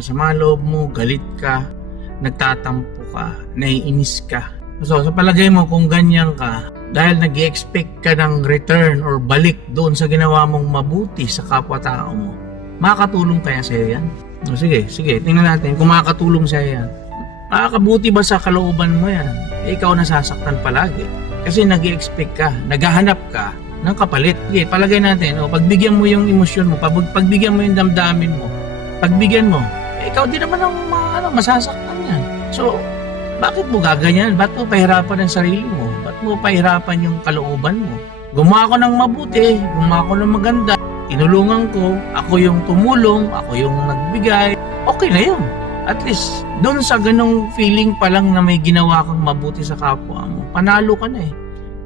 Sa mga loob mo, galit ka, nagtatampo ka, naiinis ka. So, sa palagay mo, kung ganyan ka, dahil nag expect ka ng return or balik doon sa ginawa mong mabuti sa kapwa-tao mo, makakatulong kaya sa'yo yan? O, sige, sige, tingnan natin kung makakatulong sa'yo yan. Makakabuti ba sa kalooban mo yan? Eh, ikaw nasasaktan palagi. Kasi nag expect ka, naghahanap ka ng kapalit. Sige, palagay natin, o, pagbigyan mo yung emosyon mo, pag, pagbigyan mo yung damdamin mo, pagbigyan mo, ikaw din naman ang ano, masasaktan yan. So, bakit mo gaganyan? Ba't mo pahirapan ang sarili mo? Ba't mo pahirapan yung kalooban mo? Gumawa ko ng mabuti, gumawa ko ng maganda, tinulungan ko, ako yung tumulong, ako yung nagbigay, okay na yun. At least, doon sa ganong feeling pa lang na may ginawa kang mabuti sa kapwa mo, panalo ka na eh.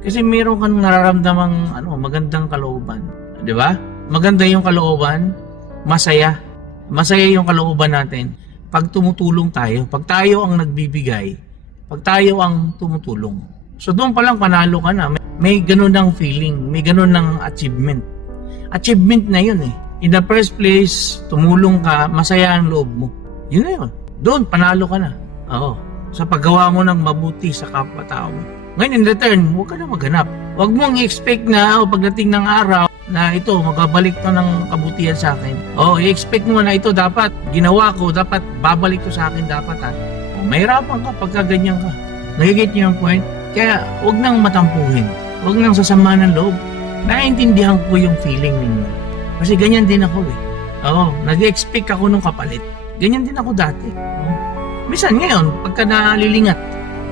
Kasi meron kang nararamdamang ano, magandang kalooban. Di ba? Maganda yung kalooban, masaya. Masaya yung kalooban natin pag tumutulong tayo, pag tayo ang nagbibigay, pag tayo ang tumutulong. So doon pa lang panalo ka na. May, may ganun ng feeling, may ganun ng achievement. Achievement na yun eh. In the first place, tumulong ka, masaya ang loob mo. Yun na yun. Doon, panalo ka na. Oo. Sa paggawa mo ng mabuti sa kapwa-tao mo. Ngayon, in return, huwag ka na maghanap. Huwag mong i-expect na oh, pagdating ng araw na ito, magabalik to ng kabutihan sa akin. Oh, i-expect mo na ito dapat, ginawa ko, dapat babalik to sa akin dapat ha. Oh, mahirapan ka pagka ganyan ka. Nagigit niyo yung point? Kaya, huwag nang matampuhin. Huwag nang sasama ng loob. Naiintindihan ko yung feeling ninyo. Kasi ganyan din ako eh. Oo, nag-expect ako nung kapalit. Ganyan din ako dati. Oo. Minsan ngayon, pagka nalilingat,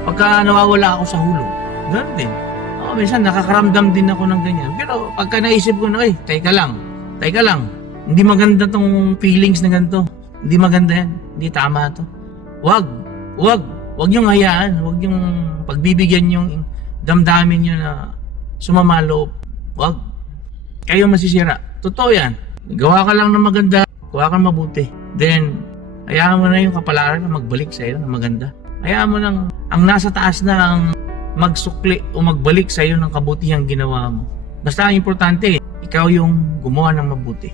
pagka nawawala ako sa hulog, ganoon din. Minsan nakakaramdam din ako ng ganyan. Pero pagka naisip ko na, eh, teka lang, teka lang, hindi maganda tong feelings na ganito. Hindi maganda yan. Hindi tama to. Wag, wag, wag yung hayaan. Wag yung pagbibigyan yung damdamin nyo na sumama loob. Wag. Kayo masisira. Totoo yan. Gawa ka lang ng maganda, gawa ka mabuti. Then, hayaan mo na yung kapalaran na magbalik sa iyo na maganda. Hayaan mo nang ang nasa taas na ang magsukli o magbalik sa iyo ng kabutihang ginawa mo. Basta ang importante, ikaw yung gumawa ng mabuti.